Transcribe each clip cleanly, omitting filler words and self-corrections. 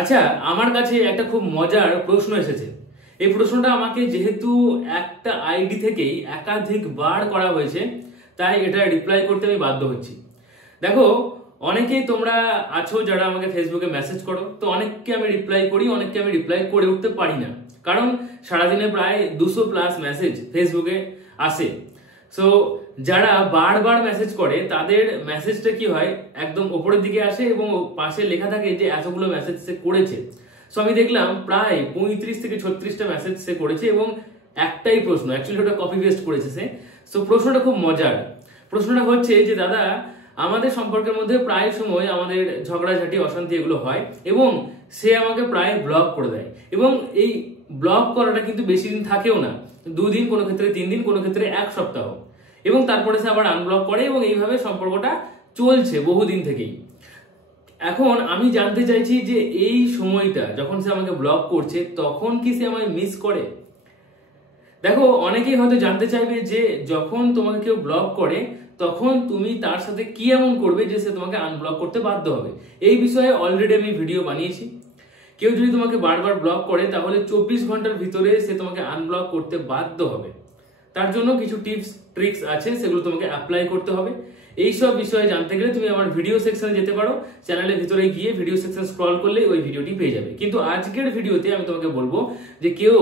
আচ্ছা, আমার কাছে একটা খুব মজার প্রশ্ন এসেছে। এই প্রশ্নটা আমাকে যেহেতু একটা আইডি থেকেই একাধিকবার করা হয়েছে, তাই এটা রিপ্লাই করতে আমি বাধ্য হচ্ছি। দেখো, অনেকেই তোমরা আছো যারা আমাকে ফেসবুকে মেসেজ করো, তো অনেককে আমি রিপ্লাই করি, অনেককে আমি রিপ্লাই করে উঠতে পারি না, কারণ সারাদিনে প্রায় 200+ মেসেজ ফেসবুকে আসে। সো যারা বারবার মেসেজ করে তাদের মেসেজটা কি হয়, একদম উপরের দিকে আসে এবং পাশে লেখা থাকে যে এতগুলো মেসেজ সে করেছে। সো আমি দেখলাম প্রায় 35 থেকে 36টা মেসেজ সে করেছে এবং একটাই প্রশ্ন, অ্যাকচুয়ালি ওটা কপি পেস্ট করেছে সে। সো প্রশ্নটা খুব মজার। প্রশ্নটা হচ্ছে যে দাদা, আমাদের সম্পর্কের মধ্যে প্রায় সময় আমাদের ঝগড়াঝাটি অশান্তি এগুলো হয় এবং সে আমাকে প্রায় ব্লক করে দেয়, এবং এই ব্লক করাটা কিন্তু বেশি দিন থাকেও না, 2 দিন, কোনো ক্ষেত্রে 3 দিন, কোনো ক্ষেত্রে 1 সপ্তাহ, এবং তারপরে সে আবার আনব্লক করে এবং এইভাবে সম্পর্কটা চলছে বহুদিন থেকেই। এখন আমি জানতে চাইছি যে এই সময়টা যখন সে আমাকে ব্লক করছে তখন কি সে আমায় মিস করে? দেখো, অনেকেই হয়তো জানতে চাইবে যে যখন তোমাকে কেউ ব্লক করে তখন তুমি তার সাথে কি এমন করবে যে সে তোমাকে আনব্লক করতে বাধ্য হবে। এই বিষয়ে অলরেডি আমি ভিডিও বানিয়েছি। কেউ যদি তোমাকে বারবার ব্লক করে তাহলে 24 ঘন্টার ভিতরে সে তোমাকে আনব্লক করতে বাধ্য হবে। তার জন্য কিছু টিপস ট্রিক্স আছে, সেগুলো তোমাকে অ্যাপ্লাই করতে হবে। এইসব বিষয়ে জানতে গেলে তুমি আমার ভিডিও সেকশনে যেতে পারো, চ্যানেলের ভিতরে গিয়ে ভিডিও সেকশন স্ক্রল করলে ওই ভিডিওটি পেয়ে যাবে। কিন্তু আজকের ভিডিওতে আমি তোমাকে বলবো যে কেউ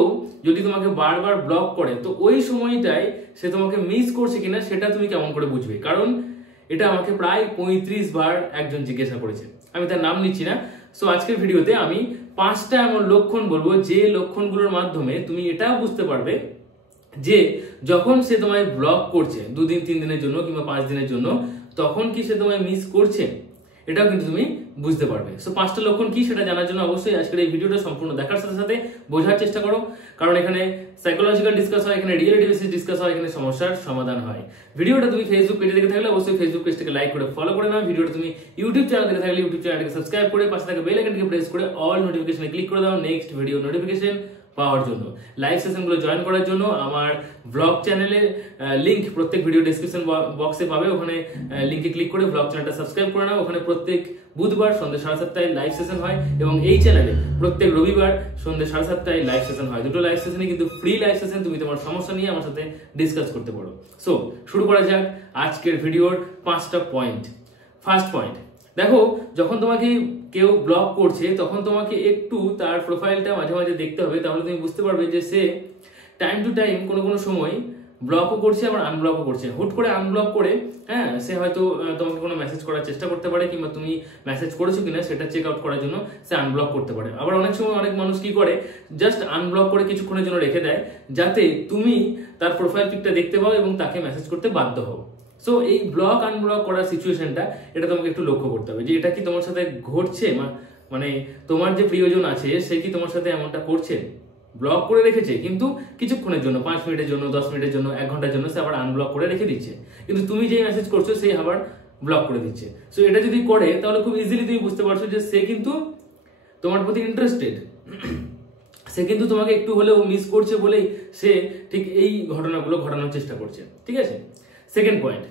যদি তোমাকে বারবার ব্লক করে তো ওই সময়টায় সে তোমাকে মিস করছে কিনা সেটা তুমি কেমন করে বুঝবে, কারণ এটা আমাকে প্রায় 35 বার একজন জিজ্ঞাসা করেছে। আমি তার নাম নিচ্ছি না। সো আজকের ভিডিওতে আমি 5টা এমন লক্ষণ বলবো যে লক্ষণগুলোর মাধ্যমে তুমি এটা বুঝতে পারবে যে যখন সে তোমায় ব্লক করছে 2 দিন 3 দিনের জন্য কিংবা 5 দিনের জন্য, তখন কি সে তোমায় মিস করছে, এটাও কিন্তু তুমি বুঝতে পারবে। সো 5টা লক্ষণ কি সেটা জানার জন্য অবশ্যই আজকের এই ভিডিওটা সম্পূর্ণ দেখার সাথে সাথে বোঝার চেষ্টা করো, কারণ এখানে সাইকোলজিক্যাল ডিসকাস হয়, এখানে রিয়েলিটি বেসিস ডিসকাস হয়, এখানে সমস্যার সমাধান হয়। ভিডিওটা তুমি ফেসবুক পেজে দেখে থাকলে অবশ্যই ফেসবুক পেজটাকে লাইক করে ফলো করে নাও। ভিডিওটা তুমি ইউটিউব চ্যানেল দেখে থাকলে ইউটিউব চ্যানেলটাকে সাবস্ক্রাইব করে পাশে থাকা বেল আইকনটিকে প্রেস করে অল নোটিফিকেশনে ক্লিক করে দাও নেক্সট ভিডিও নোটিফিকেশন পাওয়ার জন্য। লাইভ সেশনগুলো জয়েন করার জন্য আমার ব্লগ চ্যানেলের লিংক প্রত্যেক ভিডিও ডেসক্রিপশন বক্সে পাবে, ওখানে লিংকে ক্লিক করে ব্লগ চ্যানেলটা সাবস্ক্রাইব করে নাও। ওখানে প্রত্যেক বুধবার সন্ধ্যে 7:30টায় লাইভ সেশন হয় এবং এই চ্যানেলে প্রত্যেক রবিবার সন্ধ্যে 7:30টায় লাইভ সেশন হয়। দুটো লাইভ সেশনে কিন্তু ফ্রি লাইভ সেশন, তুমি তোমার সমস্যা নিয়ে আমার সাথে ডিসকাস করতে পারো। সো শুরু করা যাক আজকের ভিডিওর 5টা পয়েন্ট। ফার্স্ট পয়েন্ট, দেখো, যখন তোমাকে কেউ ব্লক করছে তখন তোমাকে একটু তার প্রোফাইলটা মাঝে মাঝে দেখতে হবে, তাহলে তুমি বুঝতে পারবে যে সে টাইম টু টাইম কোনো কোনো সময় ব্লকও করছে আবার আনব্লকও করছে। হুট করে আনব্লক করে সে হয়তো তোমাকে কোনো মেসেজ করার চেষ্টা করতে পারে, কিংবা তুমি মেসেজ করেছো কিনা সেটা চেক আউট করার জন্য সে আনব্লক করতে পারে। আবার অনেক সময় অনেক মানুষ কি করে, জাস্ট আনব্লক করে কিছুক্ষণের জন্য রেখে দেয় যাতে তুমি তার প্রোফাইল পিকটা দেখতে পাও এবং তাকে মেসেজ করতে বাধ্য হও। সো এই ব্লক আনব্লক করার সিচুয়েশনটা এটা তোমাকে একটু লক্ষ্য করতে হবে যে এটা কি তোমার সাথে ঘটছে, মানে তোমার যে প্রিয়জন আছে সে কি তোমার সাথে এমনটা করছে। ব্লক করে রেখেছে কিন্তু কিছুক্ষণের জন্য, 5 মিনিটের জন্য, 10 মিনিটের জন্য, 1 ঘন্টার জন্য সে আবার আনব্লক করে রেখে দিচ্ছে, কিন্তু তুমি যেই মেসেজ করছো সেই আবার ব্লক করে দিচ্ছে। সো এটা যদি করে তাহলে খুব ইজিলি তুমি বুঝতে পারছো যে সে কিন্তু তোমার প্রতি ইন্টারেস্টেড, সে কিন্তু তোমাকে একটু হলেও মিস করছে বলেই সে ঠিক এই ঘটনাগুলো ঘটানোর চেষ্টা করছে। ঠিক আছে। সেকেন্ড পয়েন্ট,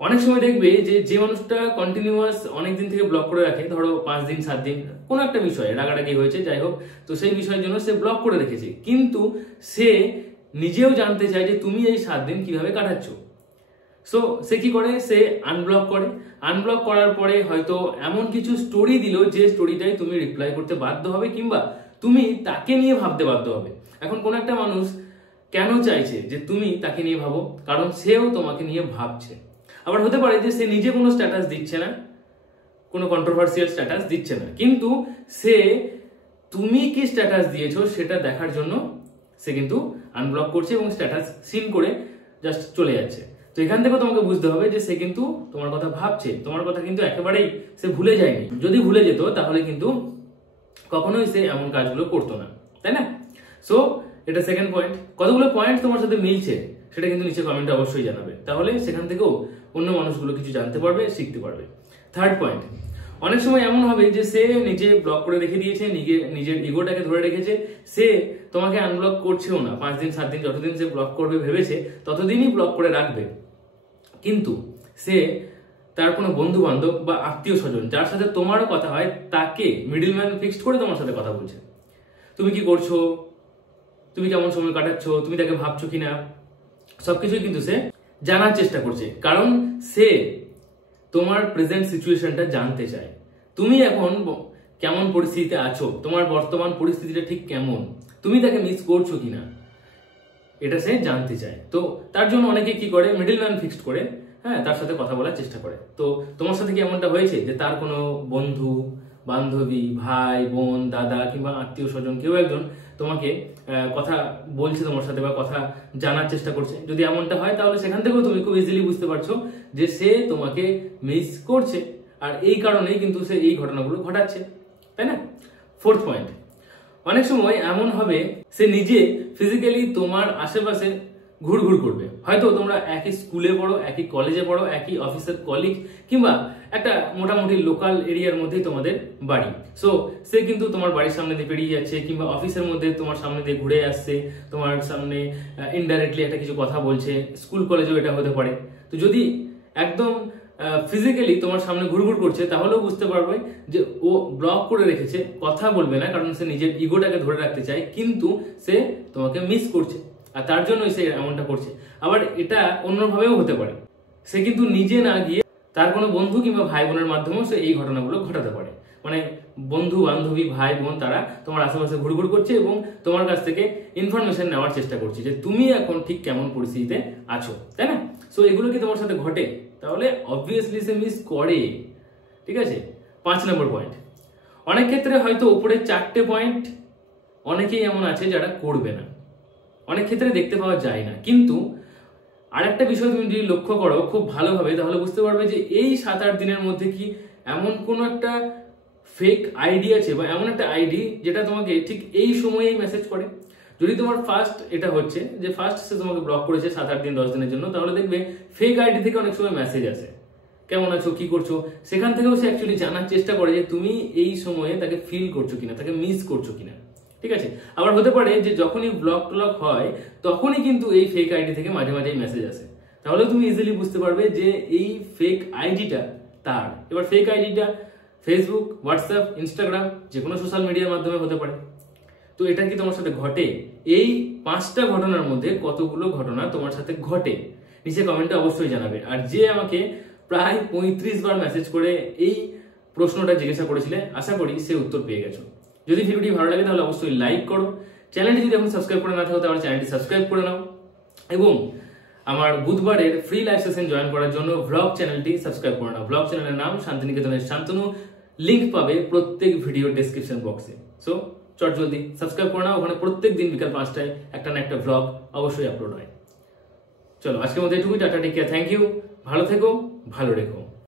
অনেক সময় দেখবে যে যে মানুষটা কন্টিনিউয়াস অনেকদিন থেকে ব্লক করে রাখে, ধরো 5 দিন 7 দিন কোনো একটা বিষয়ে রাগারাগি হয়েছে, যাই হোক, তো সেই বিষয়ের জন্য সে ব্লক করে রেখেছে, কিন্তু সে নিজেও জানতে চায় যে তুমি এই 7 দিন কিভাবে কাটাচ্ছ। সো সে কি করে, সে আনব্লক করে। আনব্লক করার পরে হয়তো এমন কিছু স্টোরি দিল যে স্টোরিটাই তুমি রিপ্লাই করতে বাধ্য হবে, কিংবা তুমি তাকে নিয়ে ভাবতে বাধ্য হবে। এখন কোন একটা মানুষ কেন চাইছে যে তুমি তাকে নিয়ে ভাবো, কারণ সেও তোমাকে নিয়ে ভাবছে। আবার হতে পারে যে সে নিজে কোনো স্ট্যাটাস দিচ্ছে না, কোনো কন্ট্রোভার্সিয়াল স্ট্যাটাস দিচ্ছে না, কিন্তু সে তুমি কি স্ট্যাটাস দিয়েছো সেটা দেখার জন্য সে কিন্তু আনব্লক করছে এবং স্ট্যাটাস সিন করে জাস্ট চলে যাচ্ছে। তো এখান থেকে তোমাকে বুঝতে হবে যে সে কিন্তু তোমার কথা ভাবছে, তোমার কথা কিন্তু একেবারেই সে ভুলে যায়নি। যদি ভুলে যেত তাহলে কিন্তু কখনোই সে এমন কাজগুলো করতো না, তাই না? সো এটা সেকেন্ড পয়েন্ট। কতগুলো পয়েন্ট তোমার সাথে মিলছে সেটা কিন্তু নিচে কমেন্টে অবশ্যই জানাবে, তাহলে সেখান থেকেও অন্য মানুষগুলো কিছু জানতে পারবে, শিখতে পারবে। থার্ড পয়েন্ট, অনেক সময় এমন হবে যে সে নিজে ব্লক করে রেখে দিয়েছে, নিজের ইগোটাকে ধরে রেখেছে, সে তোমাকে আনব্লক করছেও না। 5 দিন 7 দিন যতদিন সে ব্লক করবে ভেবেছে ততদিনই ব্লক করে রাখবে, কিন্তু সে তার কোনো বন্ধু বান্ধব বা আত্মীয় স্বজন যার সাথে তোমারও কথা হয় তাকে মিডলম্যান ফিক্সড করে তোমার সাথে কথা বলছে। তুমি কি করছো, তুমি কেমন সময় কাটাচ্ছ, তুমি তাকে ভাবছো কিনা, সবকিছুই কিন্তু সে জানার চেষ্টা করছে। কারণ সে তোমার প্রেজেন্ট সিচুয়েশনটা জানতে চায়, তুমি এখন কেমন পরিস্থিতিতে আছো, তোমার বর্তমান পরিস্থিতিটা ঠিক কেমন, তুমি তাকে মিস করছো কিনা, এটা সে জানতে চায়। তো তার জন্য অনেকে কি করে, মিডলম্যান ফিক্সড করে তার সাথে কথা বলার চেষ্টা করে। তো তোমার সাথে কি এমনটা হয়েছে যে তার কোনো বন্ধু বান্ধবী, ভাই বোন, দাদা কিংবা আত্মীয় স্বজন কেউ একজন তোমাকে কথা বলছে তোমার সাথে বা কথা জানার চেষ্টা করছে? যদি এমনটা হয় তাহলে সেখান থেকেও তুমি খুব ইজিলি বুঝতে পারছো যে সে তোমাকে মিস করছে, আর এই কারণেই কিন্তু সে এই ঘটনাগুলো ঘটাচ্ছে, তাই না? ফোর্থ পয়েন্ট, অনেক সময় এমন হবে সে নিজে ফিজিক্যালি তোমার আশেপাশে ঘুরঘুর করবে। হয়তো তোমরা একই স্কুলে পড়ো, একই কলেজে পড়ো, একই অফিসের কলিগ কিংবা একটা মোটামুটি লোকাল এরিয়ার মধ্যেই তোমাদের বাড়ি। সো সে কিন্তু তোমার বাড়ির সামনে দিয়ে পেরিয়ে যাচ্ছে কিংবা অফিসের মধ্যে তোমার সামনে দিয়ে ঘুরে আসছে, তোমার সামনে ইনডাইরেক্টলি একটা কিছু কথা বলছে। স্কুল কলেজেও এটা হতে পারে। তো যদি একদম ফিজিক্যালি তোমার সামনে ঘুরঘুর করছে তাহলেও বুঝতে পারবে যে ও ব্লক করে রেখেছে, কথা বলবে না, কারণ সে নিজের ইগোটাকে ধরে রাখতে চায়, কিন্তু সে তোমাকে মিস করছে আর তার জন্যই সে এমনটা করছে। আবার এটা অন্যভাবেও হতে পারে, সে কিন্তু নিজে না গিয়ে তার কোনো বন্ধু কিংবা ভাই বোনের মাধ্যমেও সে এই ঘটনাগুলো ঘটাতে পারে। মানে বন্ধু বান্ধবী, ভাই বোন, তারা তোমার আশেপাশে ঘুরঘুর করছে এবং তোমার কাছ থেকে ইনফরমেশন নেওয়ার চেষ্টা করছে যে তুমি এখন ঠিক কেমন পরিস্থিতিতে আছো, তাই না? সো এগুলো কি তোমার সাথে ঘটে? তাহলে অবভিয়াসলি সে মিস করে। ঠিক আছে, 5 নম্বর পয়েন্ট, অনেক ক্ষেত্রে হয়তো উপরে 4টে পয়েন্ট অনেকেই এমন আছে যারা করবে না, অনেক ক্ষেত্রে দেখতে পাওয়া যায় না। কিন্তু আরেকটা বিষয় তুমি যদি লক্ষ্য করো খুব ভালোভাবে, তাহলে বুঝতে পারবে যে এই 7-8 দিনের মধ্যে কি এমন কোনো একটা ফেক আইডি আছে বা এমন একটা আইডি যেটা তোমাকে ঠিক এই সময়েই মেসেজ করে। যদি তোমার ফার্স্ট এটা হচ্ছে যে ফার্স্ট সে তোমাকে ব্লক করেছে 7-8 দিন 10 দিনের জন্য, তাহলে দেখবে ফেক আইডি থেকে অনেক সময় মেসেজ আসে, কেমন আছো, কি করছো। সেখান থেকেও সে অ্যাকচুয়ালি জানার চেষ্টা করে যে তুমি এই সময়ে তাকে ফিল করছো কিনা, তাকে মিস করছো কিনা। ঠিক আছে, আবার হতে পারে যে যখনই ব্লক টলক হয় তখনই কিন্তু এই ফেক আইডি থেকে মাঝে মাঝে মেসেজ আসে, তাহলে তুমি ইজিলি বুঝতে পারবে যে এই ফেক আইডিটা তার। এবার ফেক আইডিটা ফেসবুক, হোয়াটসঅ্যাপ, ইনস্টাগ্রাম, যে কোনো সোশ্যাল মিডিয়ার মাধ্যমে হতে পারে। তো এটা কি তোমার সাথে ঘটে? এই 5টা ঘটনার মধ্যে কতগুলো ঘটনা তোমার সাথে ঘটে নিচে কমেন্টে অবশ্যই জানাবে। আর যে আমাকে প্রায় 35 বার মেসেজ করে এই প্রশ্নটা জিজ্ঞাসা করেছিলে, আশা করি সে উত্তর পেয়ে গেছো। যদি ভিডিওটি ভালো লাগে তাহলে অবশ্যই লাইক করো, চ্যানেলটি যদি এখন সাবস্ক্রাইব করে না থাকো তাহলে চ্যানেলটি সাবস্ক্রাইব করে নাও, এবং আমার বুধবারের ফ্রি লাইভ সেশন জয়েন করার জন্য ব্লগ চ্যানেলটি সাবস্ক্রাইব করে নাও। ব্লগ চ্যানেলের নাম শান্তিনিকেতনের শান্তনু, লিংক পাবে প্রত্যেক ভিডিও ডেসক্রিপশন বক্সে। সো চট জলদি সাবস্ক্রাইব করে নাও, ওখানে প্রত্যেক দিন বিকাল 5টায় একটা না একটা ব্লগ অবশ্যই আপলোড হয়। চলো আজকের মতো এটুকুই, tata, take care, thank you, ভালো থেকো, ভালো রেখো।